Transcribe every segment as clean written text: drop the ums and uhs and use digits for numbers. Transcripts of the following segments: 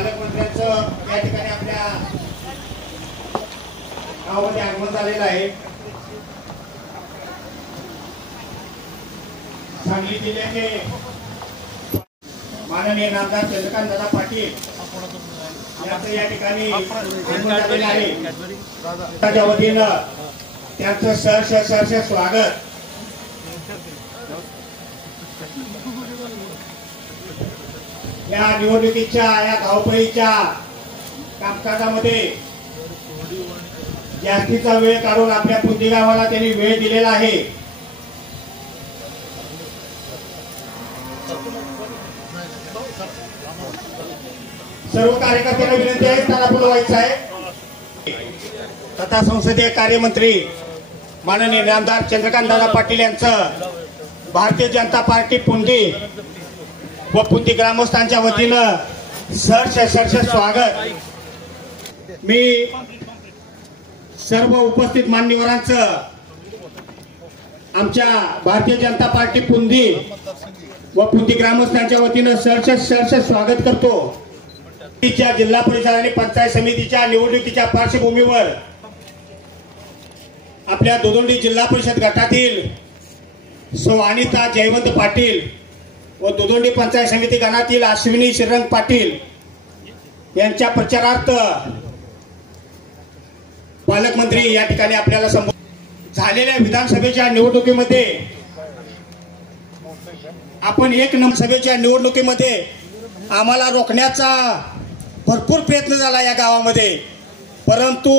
पालकमंत्र्यांचं या ठिकाणी आपल्या गावामध्ये आगमन झालेलं आहे। सांगली जिल्ह्याचे माननीय नामदार चंद्रकांत दादा पाटील यांचं या ठिकाणी आगमन झालेलं आहे। त्याच्या वतीनं त्यांचं सहर्ष स्वागत। या निवडणुकीच्या या धावपळीच्या कामकाजामध्ये जास्तीचा वेळ काढून आपल्या पुंदी गावाला त्यांनी वेळ दिलेला आहे। सर्व कार्यकर्त्यांना विनंती आहे त्याला बोलवायचं आहे। तथा संसदीय कार्यमंत्री माननीय नामदार चंद्रकांतदादा पाटील यांचं भारतीय जनता पार्टी पुंदी व पुंदी ग्रामस्थांच्या वतीनं सहर्ष स्वागत। मी सर्व उपस्थित मान्यवरांचं आमच्या भारतीय जनता पार्टी पुंदी व पुंदी ग्रामस्थांच्या वतीनं सहर्ष स्वागत करतो। जिल्हा परिषद आणि पंचायत समितीच्या निवडणुकीच्या पार्श्वभूमीवर आपल्या दोदोंडी जिल्हा परिषद गटातील सौ अनिता जयवंत पाटील व दोदोंडी पंचायत समिती गणातील अश्विनी श्रीरंग पाटील यांच्या प्रचारार्थ पालकमंत्री या ठिकाणी आपल्याला झालेल्या विधानसभेच्या निवडणुकीमध्ये आपण सभेच्या निवडणुकीमध्ये आम्हाला रोखण्याचा भरपूर प्रयत्न झाला या गावामध्ये, परंतु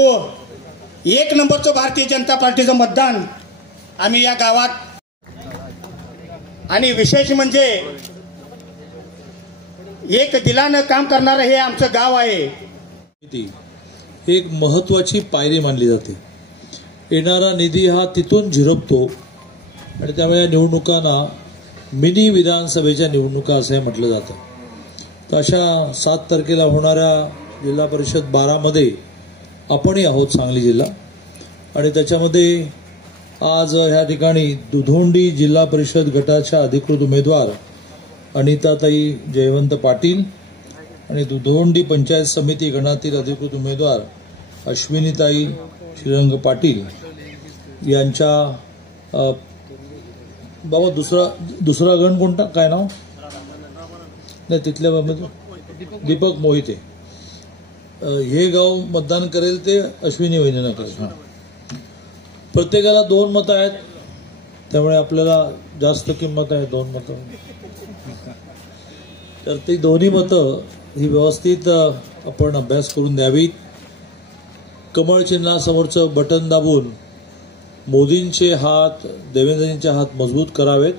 एक नंबरचं भारतीय जनता पार्टीचं मतदान आम्ही या गावात, आणि विशेष म्हणजे एक दिलानं काम करणारं हे आमचं गाव आहे। एक महत्वाची पायरी मानली जाते। येणारा निधी हा तिथून झिरपतो आणि त्यामुळे या निवडणुकांना मिनी विधानसभेच्या निवडणुका असं म्हटलं जातं। तर अशा 7 तारखेला होणाऱ्या जिल्हा परिषद 12 मध्ये आपणही आहोत सांगली जिल्हा, आणि त्याच्यामध्ये आज ह्या ठिकाणी दुधोंडी जिल्हा परिषद गटाच्या अधिकृत उमेदवार अनिताताई जयवंत पाटील आणि दुधोंडी पंचायत समिती गणातील अधिकृत उमेदवार अश्विनीताई श्रीरंग पाटील यांच्या बाबा दुसरा गण कोणता, काय नाव नाही तिथल्या दीपक मोहिते, हे गाव मतदान करेल ते अश्विनी वहिनींना करेल। प्रत्येकाला 2 मतं आहेत, त्यामुळे आपल्याला जास्त किंमत आहे 2 मतं। तर ती दोन्ही मतं ही व्यवस्थित आपण अभ्यास करून द्यावीत। कमळ चिन्हासमोरचं बटन दाबून मोदींचे हात देवेंद्रजींचे हात मजबूत करावेत,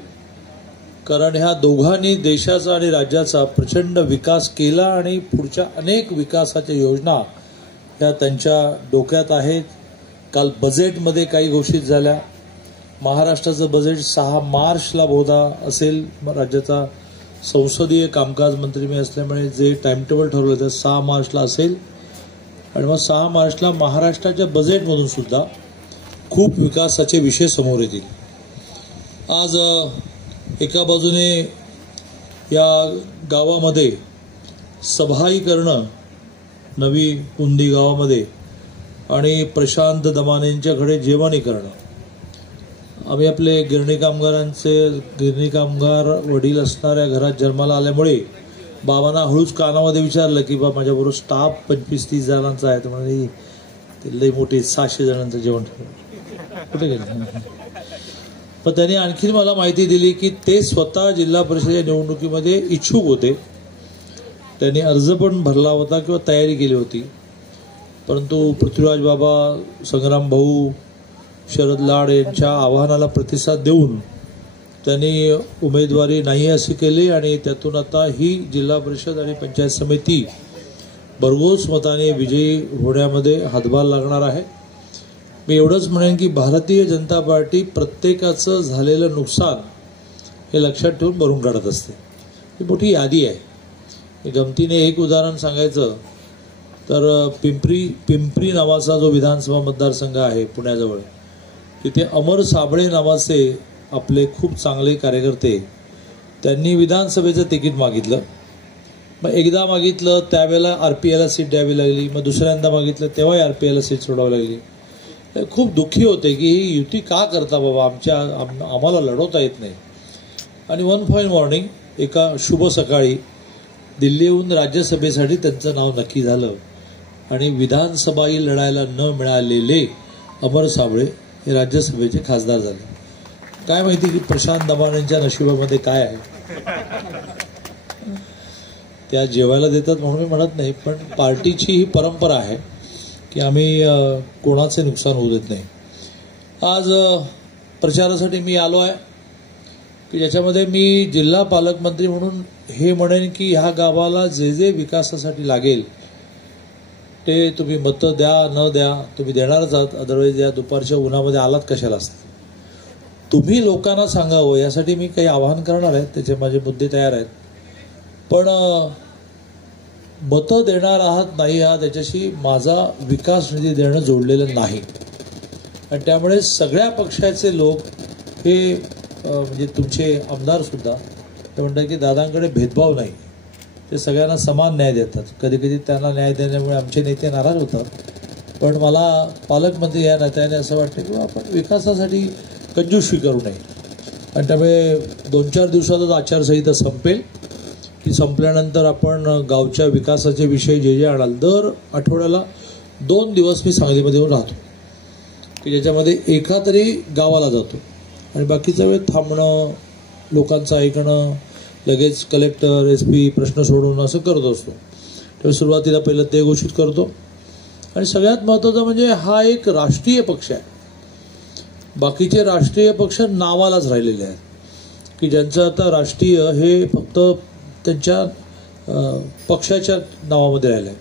कारण ह्या दोघांनी देशाचा आणि राज्याचा प्रचंड विकास केला आणि पुढच्या अनेक विकासाच्या योजना ह्या त्यांच्या डोक्यात आहेत। काल बजेटमध्ये काही घोषित झाल्या। महाराष्ट्राचं बजेट 6 मार्चला बहुधा असेल। राज्याचा संसदीय कामकाज मंत्री मी असल्यामुळे जे टाइमटेबल ठरवलं ते 6 मार्चला असेल, आणि मग 6 मार्चला महाराष्ट्राच्या बजेटमधून सुद्धा खूप विकासाचे विषय समोर येतील। आज एका बाजूने या गावामध्ये सभाई करणं नवी पुंदी गावामध्ये, आणि प्रशांत दमानेंच्याकडे जेवणी करणं। आम्ही आपले गिरणी कामगार वडील असणाऱ्या घरात जन्माला आल्यामुळे बाबांना हळूच कानामध्ये विचारलं की बाबा माझ्याबरोबर स्टाफ 25-30 जणांचा आहे, तर म्हणजे ते लई मोठी 600 जणांचं जेवण ठेवलं कुठे गेलं। पण त्यांनी आणखी मला माहिती दिली की ते स्वतः जिल्हा परिषदेच्या निवडणुकीमध्ये इच्छुक होते, त्यांनी अर्ज पण भरला होता किंवा तयारी केली होती, परंतु पृथ्वीराज बाबा, संग्राम भाऊ, शरद लाड यांच्या आवाहनाला प्रतिसाद देऊन त्यांनी उमेदवारी नाही अशी केली, आणि त्यातून आता ही जिल्हा परिषद आणि पंचायत समिती भरघोस मताने विजयी होण्यामध्ये हातभार लागणार आहे। मी एवढंच म्हणेन की भारतीय जनता पार्टी प्रत्येकाचं झालेलं नुकसान हे लक्षात ठेवून भरून काढत असते। ही मोठी यादी आहे। गमतीने एक उदाहरण सांगायचं तर पिंपरी नावाचा जो विधानसभा मतदारसंघ आहे पुण्याजवळ, तिथे अमर साबळे नावाचे आपले खूप चांगले कार्यकर्ते त्यांनी विधानसभेचं तिकीट मागितलं, मग एकदा मागितलं त्यावेळेला RPIला सीट द्यावी लागली, मग दुसऱ्यांदा मागितलं तेव्हाही RPIला सीट सोडावी लागली. खूप दुःखी होते की ही युती का करता बाबा, आम्हाला लढवता येत नाही. आणि वन फाईन मॉर्निंग एका शुभ सकाळी दिल्लीहून राज्यसभेसाठी त्यांचं नाव नक्की झालं आणि विधानसभाही लढायला न मिळालेले अमर साबळे हे राज्यसभेचे खासदार झाले. काय माहिती की प्रशांत दमानेंच्या नशिबामध्ये काय आहे. त्या जेवायला देतात म्हणून मी म्हणत नाही, पण पार्टीची ही परंपरा आहे की आम्ही कोणाचे नुकसान होऊ देत नाही. आज प्रचारासाठी मी आलो आहे की ज्याच्यामध्ये मी जिल्हा पालकमंत्री म्हणून हे म्हणेन की ह्या गावाला जे जे विकासासाठी लागेल ते तुम्ही मतं द्या न द्या, तुम्ही देणारच आहात, अदरवाईज या दुपारच्या उन्हामध्ये आलात कशाला असतात. तुम्ही लोकांना सांगावं यासाठी मी काही आवाहन करणार आहे, त्याचे माझे मुद्दे तयार आहेत. पण मतं देणार आहात नाही आहात त्याच्याशी माझा विकास निधी देणं जोडलेलं नाही. आणि त्यामुळे सगळ्या पक्षाचे लोक हे म्हणजे तुमचे आमदारसुद्धा ते म्हणतात की दादांकडे भेदभाव नाही, ते सगळ्यांना समान न्याय देतात. कधी कधी त्यांना न्याय देण्यामुळे आमचे नेते नाराज होतात. पण मला पालकमंत्री या नात्याने असं वाटतं की आपण विकासासाठी कंजूषी करू नये. आणि त्यामुळे 2-4 दिवसातच आचारसंहिता संपेल की संपल्यानंतर आपण गावच्या विकासाचे विषय जे जे आणाल, दर आठवड्याला 2 दिवस मी सांगलीमध्ये येऊन राहतो की ज्याच्यामध्ये एका तरी गावाला जातो आणि बाकीचा वेळ थांबणं, लोकांचं ऐकणं, लगेच कलेक्टर SP प्रश्न सोडवणं असं करत असतो. तेव्हा सुरुवातीला पहिलं ते घोषित करतो. आणि सगळ्यात महत्त्वाचं म्हणजे हा एक राष्ट्रीय पक्ष आहे. बाकीचे राष्ट्रीय पक्ष नावालाच राहिलेले आहेत की ज्यांचं आता राष्ट्रीय हे फक्त त्यांच्या पक्षाच्या नावामध्ये राहिलं आहे.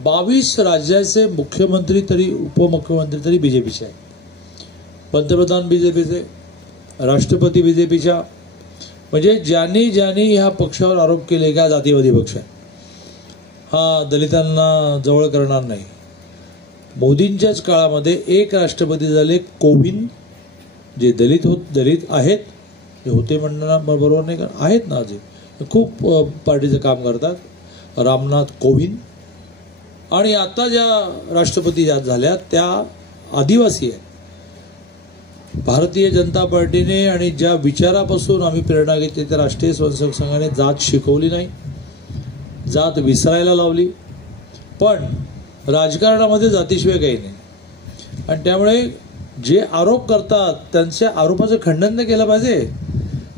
22 राज्याचे मुख्यमंत्री तरी उपमुख्यमंत्री तरी BJPचे आहेत. पंतप्रधान BJPचे, राष्ट्रपती BJPच्या. म्हणजे ज्यांनी ह्या पक्षावर आरोप केले का जातीवादी पक्ष आहे, हा दलितांना जवळ करणार नाही. मोदींच्याच काळामध्ये एक राष्ट्रपती झाले कोविंद, जे दलित आहेत, हे होते म्हणणं बरोबर नाही, कारण आहेत ना अजून, खूप पार्टीचं काम करतात, रामनाथ कोविंद. आणि आता ज्या राष्ट्रपती झाल्या त्या आदिवासी आहेत. भारतीय जनता पार्टीने आणि ज्या विचारापासून आम्ही प्रेरणा घेतली त्या राष्ट्रीय स्वयंसेवक संघाने जात शिकवली नाही, जात विसरायला लावली. पण राजकारणामध्ये जातीशिवाय काही नाही. आणि त्यामुळे जे आरोप करतात त्यांच्या आरोपाचं खंडन नाही केलं पाहिजे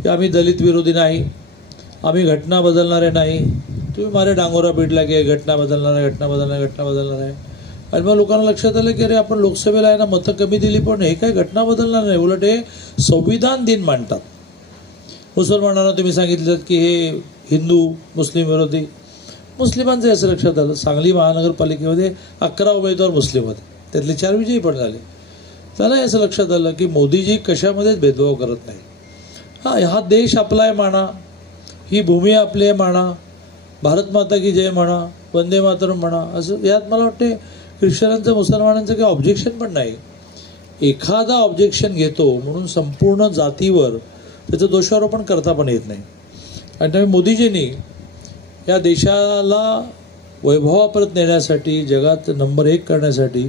की आम्ही दलित विरोधी नाही, आम्ही घटना बदलणारे नाही. तुम्ही मारे डांगोरा पिटला की घटना बदलणार आहे. आणि मग लोकांना लक्षात आलं की अरे आपण लोकसभेला आहे ना मतं कमी दिली, पण हे काय घटना बदलणार नाही, उलट हे संविधान दिन मांडतात. मुसलमानांना तुम्ही सांगितलं की हे हिंदू मुस्लिम विरोधी. मुस्लिमांचं असं लक्षात आलं, सांगली महानगरपालिकेमध्ये 11 उमेदवार मुस्लिम होते, त्यातले 4 विजयी पण झाले. त्याला असं लक्षात आलं की मोदीजी कशामध्येच भेदभाव करत नाही. हा देश आपला आहे माना, ही भूमी आपली आहे माना, भारत माता की जय म्हणा, वंदे मातरम म्हणा, असं यात मला वाटते ख्रिश्चनांचं मुसलमानांचं काही ऑब्जेक्शन पण नाही. एखादा ऑब्जेक्शन घेतो म्हणून संपूर्ण जातीवर त्याचं दोषारोपण करता पण येत नाही. आणि त्यामुळे मोदीजींनी या देशाला वैभवापर्यंत नेण्यासाठी, जगात नंबर 1 करण्यासाठी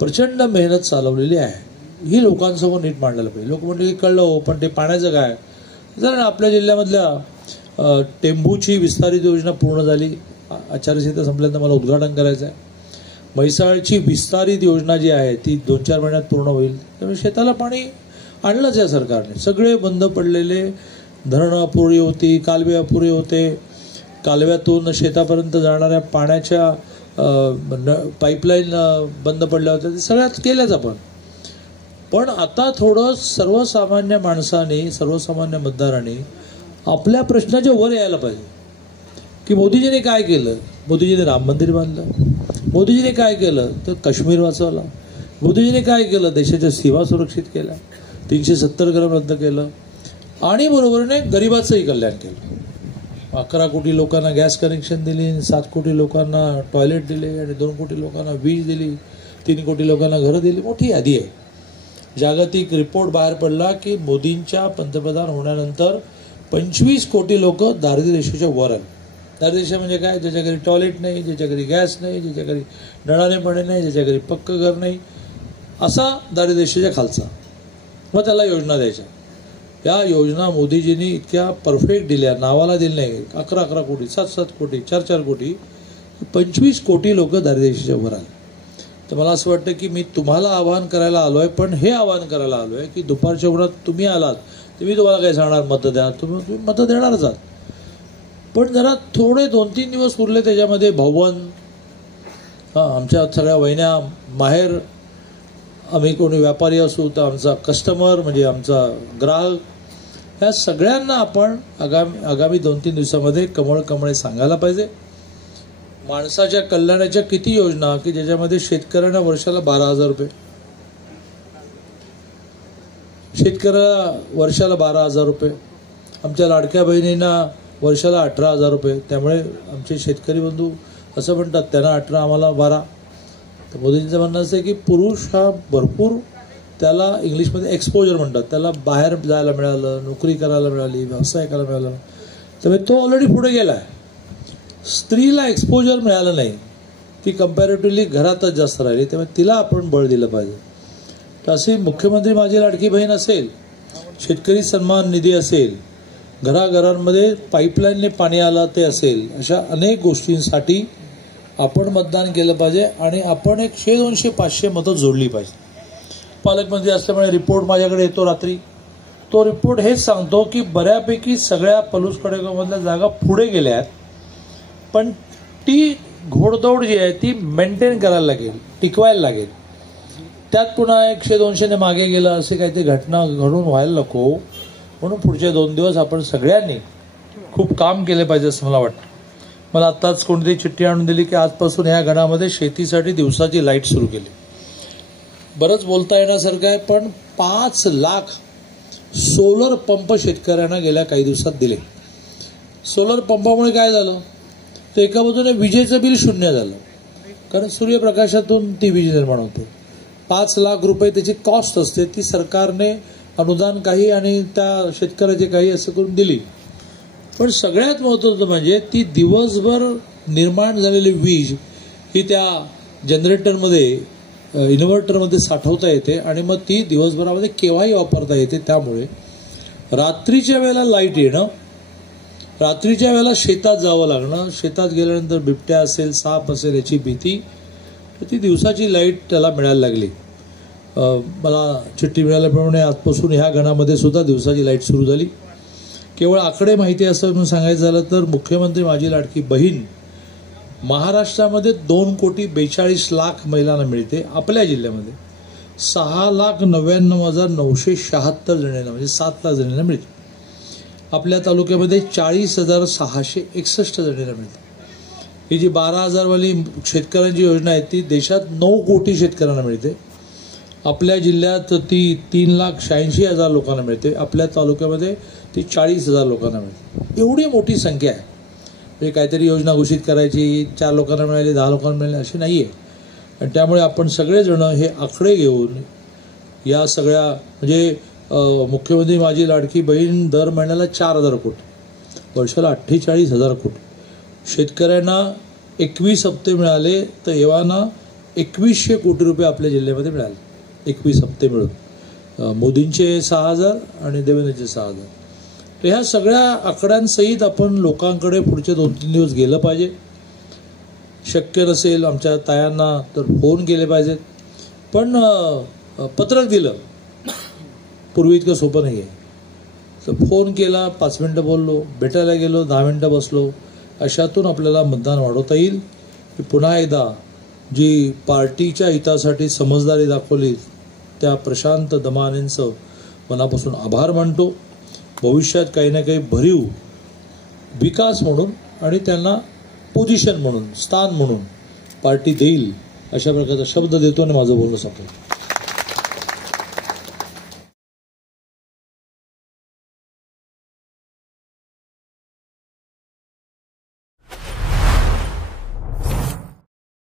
प्रचंड मेहनत चालवलेली आहे. ही लोकांसमोर नीट मांडायला पाहिजे. लोक म्हणले की कळलं हो, पण ते पाण्याचं काय. जर आपल्या जिल्ह्यामधल्या टेंभूची विस्तारित योजना पूर्ण झाली, आचारसंहिता संपल्यानंतर मला उद्घाटन करायचं आहे. म्हैसाळची विस्तारित योजना जी आहे ती 2-4 महिन्यात पूर्ण होईल. त्यामुळे शेताला पाणी आणलंच या सरकारने. सगळे बंद पडलेले धरणं अपुरी होती, कालवे अपुरे होते, कालव्यातून शेतापर्यंत जाणाऱ्या पाण्याच्या पाईपलाईन बंद पडल्या होत्या, ते सगळ्यात केल्याच आपण. पण आता थोडं सर्वसामान्य माणसाने, सर्वसामान्य मतदारांनी आपल्या प्रश्नाच्या वर यायला पाहिजे की मोदीजीने काय केलं. मोदीजीने राम मंदिर बांधलं, मोदीजीने काय केलं तर काश्मीर वाचवला, मोदीजीने काय केलं देशाच्या सीमा सुरक्षित केल्या, 370 कलम रद्द केलं, आणि बरोबरीने गरिबाचंही कल्याण केलं. 11 कोटी लोकांना गॅस कनेक्शन दिली, 7 कोटी लोकांना टॉयलेट दिले, आणि 2 कोटी लोकांना वीज दिली, 3 कोटी लोकांना घरं दिली. मोठी यादी आहे. जागतिक रिपोर्ट बाहेर पडला की मोदींच्या पंतप्रधान होण्यानंतर 25 कोटी लोक दारिद्र्य रेषेच्या वर आले. दारिद्र्य म्हणजे काय? ज्याच्या घरी टॉयलेट नाही, ज्याच्या घरी गॅस नाही, ज्याच्या घरी नळाने पाणी नाही, ज्याच्या घरी पक्कं घर नाही, असा दारिद्र्य खालचा. मग त्याला योजना द्यायच्या. या योजना मोदीजींनी इतक्या परफेक्ट दिल्या, नावाला दिल्या नाही. 11 कोटी, 7 कोटी, 4 कोटी, 25 कोटी लोक दारिद्र्याच्या वर आले. तर मला असं वाटतं की मी तुम्हाला आवाहन करायला आलो आहे, पण हे आवाहन करायला आलो आहे की दुपारच्या उन्हात तुम्ही आलात तर मी तुम्हाला काय सांगणार मतं द्या, तुम्ही मतं देणारच आहात. पण जरा थोडे 2-3 दिवस उरले त्याच्यामध्ये भवन, आमच्या सगळ्या वहिन्या माहेर, आम्ही कोणी व्यापारी असू तर आमचा कस्टमर म्हणजे आमचा ग्राहक, ह्या सगळ्यांना आपण आगामी 2-3 दिवसामध्ये कमळे सांगायला पाहिजे. माणसाच्या कल्याणाच्या किती योजना की ज्याच्यामध्ये शेतकऱ्यांना वर्षाला 12,000 रुपये, शेतकऱ्याला वर्षाला 12,000 रुपये, आमच्या लाडक्या बहिणींना वर्षाला 18,000 रुपये. त्यामुळे आमचे शेतकरी बंधू असं म्हणतात त्यांना 18 आम्हाला 12. तर मोदींचं म्हणणं असं आहे की पुरुष हा भरपूर, त्याला इंग्लिशमध्ये एक्सपोजर म्हणतात, त्याला बाहेर जायला मिळालं, नोकरी करायला मिळाली, व्यवसाय करायला मिळाला, त्यामुळे तो ऑलरेडी पुढे गेला आहे. स्त्रीला एक्सपोजर मिळालं नाही, ती कम्पॅरेटिव्हली घरातच जास्त राहिली, त्यामुळे तिला आपण बळ दिलं पाहिजे. तर असे मुख्यमंत्री माझी लाडकी बहीण असेल, शेतकरी सन्मान निधी असेल, घराघरांमध्ये पाईपलाईनने पाणी आलं ते असेल, अशा अनेक गोष्टींसाठी आपण मतदान केलं पाहिजे. आणि आपण 100, 200, 500 मतं जोडली पाहिजे. पालकमंत्री असल्यामुळे रिपोर्ट माझ्याकडे येतो रात्री, तो रिपोर्ट हेच सांगतो की बऱ्यापैकी सगळ्या पलूस कडेगावमधल्या जागा पुढे गेल्या आहेत, पण ती घोडदौड जी आहे ती मेंटेन करायला लागेल, टिकवायला लागेल. त्यात पुन्हा 100-200 मागे गेलं असे काहीतरी घटना घडून व्हायला नको. म्हणून पुढचे 2 दिवस आपण सगळ्यांनी खूप काम केले पाहिजे असं मला वाटतं. मला आत्ताच कोणतीही चिठ्ठी आणून दिली की आजपासून ह्या गणामध्ये शेतीसाठी दिवसाची लाईट सुरू केली. बरंच बोलता येण्यासारखं आहे, पण 5 लाख सोलर पंप शेतकऱ्यांना गेल्या काही दिवसात दिले. सोलर पंपामुळे काय झालं तर एका बाजूने विजेचं बिल 0 झालं, कारण सूर्यप्रकाशातून ती वीज निर्माण होते. 5 लाख रुपये त्याची कॉस्ट असते, ती सरकारने अनुदान काही आणि त्या शेतकऱ्याचे काही असं करून दिली. पण सगळ्यात महत्त्वाचं म्हणजे ती दिवसभर निर्माण झालेली वीज ही त्या जनरेटरमध्ये, इन्व्हर्टरमध्ये साठवता येते आणि मग ती दिवसभरामध्ये केव्हाही वापरता येते. त्यामुळे रात्रीच्या वेळेला लाईट येणं, रात्रीच्या वेळेला शेतात जावं लागणं, शेतात गेल्यानंतर बिबट्या असेल, साप असेल याची भीती, तर ती दिवसाची लाईट त्याला मिळायला लागली. मला चिठ्ठी मिळाल्याप्रमाणे आजपासून ह्या गणामध्ये सुद्धा दिवसाची लाईट सुरू झाली. केवळ आकडे माहिती असं म्हणून सांगायचं झालं तर मुख्यमंत्री माझी लाडकी बहीण महाराष्ट्रामध्ये 2,42,00,000 महिलांना मिळते. आपल्या जिल्ह्यामध्ये 6,99,976 जणींना म्हणजे 7 लाख जणींना मिळते. आपल्या तालुक्यामध्ये 40,661 जणींना मिळते. ही जी 12,000 वाली शेतकऱ्यांची योजना आहे ती देशात 9 कोटी शेतकऱ्यांना मिळते. आपल्या जिल्ह्यात ती 3,86,000 लोकांना मिळते. आपल्या तालुक्यामध्ये ती 40,000 लोकांना मिळते. एवढी मोठी संख्या आहे. म्हणजे काहीतरी योजना घोषित करायची, 4 लोकांना मिळाली, 10 लोकांना मिळाली अशी नाही आहे. आणि त्यामुळे आपण सगळेजण हे आकडे घेऊन या सगळ्या म्हणजे मुख्यमंत्री माझी लाडकी बहीण दर महिन्याला 4,000 कोटी, वर्षाला 48,000 कोटी, शेतकऱ्यांना 21 हप्ते मिळाले तर एव्हाना 2100 कोटी रुपये आपल्या जिल्ह्यामध्ये मिळाले. 21 हप्ते मिळून मोदींचे 6,000 आणि देवेंद्रचे 6,000. तर ह्या सगळ्या आकड्यांसहित आपण लोकांकडे पुढचे 2-3 दिवस गेलं पाहिजे. शक्य नसेल आमच्या तायांना तर फोन केले पाहिजेत, पण पत्रक दिलं पूर्वी इतकं सोपं नाही आहे. तर फोन केला, 5 मिनटं बोललो, भेटायला गेलो, 10 मिनटं बसलो, अशातून आपल्याला मतदान वाढवता येईल. पुन्हा एकदा जी पार्टीच्या हितासाठी समजदारी दाखवली त्या प्रशांत दमानेंचं मनापासून आभार मानतो. भविष्यात काही ना काही भरीव विकास म्हणून आणि त्यांना पोझिशन म्हणून, स्थान म्हणून पार्टी देईल अशा प्रकारचा शब्द देतो आणि माझं बोलणं संपलं.